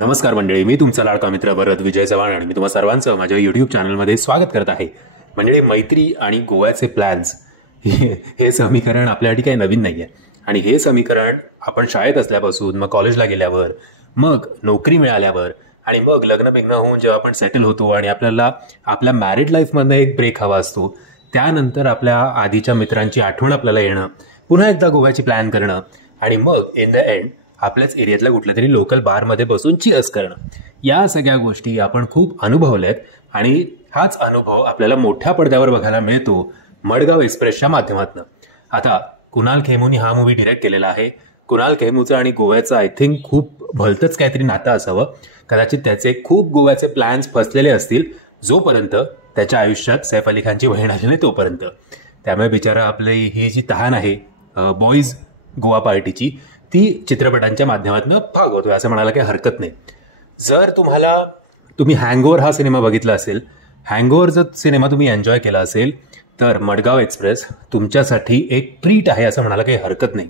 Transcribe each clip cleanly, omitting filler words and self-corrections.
नमस्कार मंडळी, मी तुमचा लाडका मित्र भरत विजय चव्हाण आणि मी तुम्हा सर्वांचं माझ्या यूट्यूब चॅनलमध्ये स्वागत करत आहे. मंडळी, मैत्री आणि गोव्याचे प्लॅन्स हे समीकरण आपल्यासाठी काही नवीन नाही आहे. आणि हे समीकरण आपण शाळेत असल्यापासून, मग कॉलेजला गेल्यावर, मग नोकरी मिळाल्यावर आणि मग लग्न बिग्न होऊन जेव्हा आपण सेटल होतो आणि आपल्याला आपल्या मॅरिड लाईफमधनं एक ब्रेक हवा असतो, त्यानंतर आपल्या आधीच्या मित्रांची आठवण आपल्याला येणं, पुन्हा एकदा गोव्याची प्लॅन करणं आणि मग इन द एंड आपल्याच एरियातल्या कुठल्या तरी लोकल बारमध्ये बसून चिअर्स करणं, या सगळ्या गोष्टी आपण खूप अनुभवल्यात. आणि हाच अनुभव आपल्याला मोठ्या पडद्यावर बघायला मिळतो मडगाव एक्सप्रेसच्या माध्यमातून. आता कुणाल खेमूनी हा मूवी डिरेक्ट केलेला आहे. कुणाल खेमूचं आणि गोव्याचं आय थिंक खूप भलतंच काहीतरी नातं असावं. कदाचित त्याचे खूप गोव्याचे प्लॅन्स फसलेले असतील जोपर्यंत त्याच्या आयुष्यात सैफ अली खानची बहीण आली नाही तोपर्यंत. त्यामुळे बिचारा आपली ही जी तहान आहे बॉईज गोवा पार्टीची, ती चित्रपटांच्या माध्यमातून भागवतोय असं म्हणायला काही हरकत नाही. जर तुम्ही हँगओव्हर हा सिनेमा बघितला असेल, हँगओव्हर जर सिनेमा तुम्ही एन्जॉय केला असेल, तर मडगाव एक्सप्रेस तुमच्यासाठी एक ट्रीट आहे असं म्हणायला काही हरकत नाही.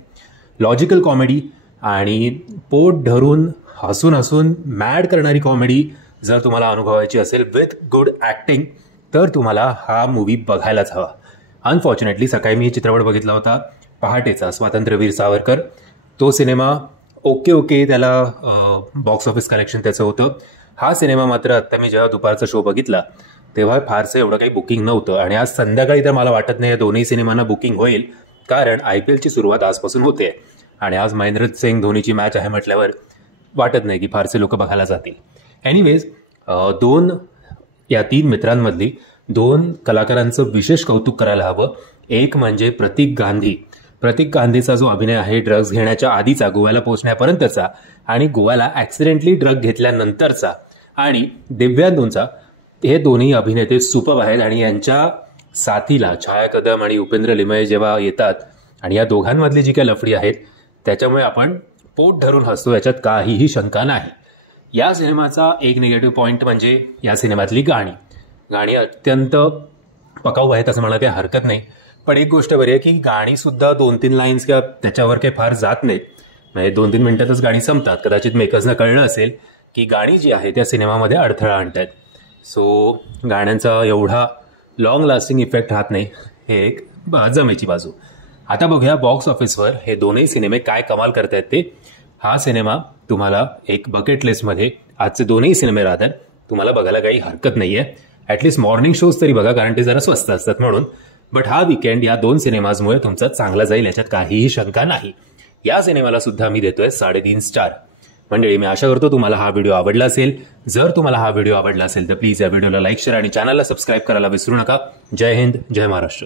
लॉजिकल कॉमेडी आणि पोट धरून हसून हसून मॅड करणारी कॉमेडी जर तुम्हाला अनुभवायची असेल विथ गुड ॲक्टिंग, तर तुम्हाला हा मूवी बघायलाच हवा. अनफॉर्च्युनेटली सकाळी मी चित्रपट बघितला होता पहाटेचा, स्वातंत्र्यवीर सावरकर. तो सिनेमा ओके त्याला बॉक्स ऑफिस कलेक्शन त्याचं होतं. हा सिनेमा मात्र आत्ता मी जेव्हा दुपारचा शो बघितला तेव्हा फारसं एवढं काही बुकिंग नव्हतं. आणि आज संध्याकाळी तर मला वाटत नाही या दोन्ही सिनेमांना बुकिंग होईल, कारण IPLची सुरुवात आजपासून होते आणि आज महेंद्रसिंग धोनीची मॅच आहे म्हटल्यावर वाटत नाही की फारसे लोक बघायला जातील. एनिवेज, या तीन मित्रांमधली दोन कलाकारांचं विशेष कौतुक करायला हवं. एक म्हणजे प्रतीक गांधीचा जो अभिनय आहे ड्रग्ज घेण्याच्या आधीचा, गोव्याला पोहोचण्यापर्यंतचा आणि गोव्याला ॲक्सिडेंटली ड्रग घेतल्यानंतरचा, आणि दिव्यांदूंचा, हे दोन्ही अभिनेते सुपर आहेत. आणि यांच्या साथीला छाया कदम आणि उपेंद्र लिमये जेव्हा येतात आणि या दोघांमधली जी काही लफडी आहेत त्याच्यामुळे आपण पोट धरून हसतो, याच्यात काहीही शंका नाही. या सिनेमाचा एक निगेटिव्ह पॉईंट म्हणजे या सिनेमातली गाणी अत्यंत पकाऊ आहेत असं म्हणायला काही हरकत नाही. पण एक गोष्ट बरी आहे की गाणीसुद्धा 2-3 लाईन्स किंवा त्याच्यावर काही फार जात नाहीत. म्हणजे 2-3 मिनिटातच गाणी संपतात. कदाचित मेकर्सना कळलं असेल की गाणी जी आहे त्या सिनेमामध्ये अडथळा आणतात. सो गाण्यांचा एवढा लॉंग लास्टिंग इफेक्ट राहत नाही, हे एक जमेची बाजू. आता बघूया बॉक्स ऑफिसवर हे दोन्ही सिनेमे काय कमाल करतायत ते. हा सिनेमा तुम्हाला एक बकेट लिस्टमध्ये, आजचे दोन्ही सिनेमे राहतात, तुम्हाला बघायला काही हरकत नाही आहे. ॲटलिस्ट मॉर्निंग शोज तरी बघा, कारण ते जरा स्वस्त असतात म्हणून. बट हा वीकेंड या दोन सिनेमाजमुळे तुमचा चांगला जाईल, याच्यात काहीही शंका नाही. या सिनेमाला सुद्धा मी देतोय 3.5 स्टार. मंडळी, मी आशा करतो तुम्हाला हा व्हिडिओ आवडला असेल. जर तुम्हाला हा व्हिडिओ आवडला असेल तर प्लीज या व्हिडिओला लाईक, शेअर आणि चॅनलला सबस्क्राईब करायला विसरू नका. जय हिंद, जय महाराष्ट्र.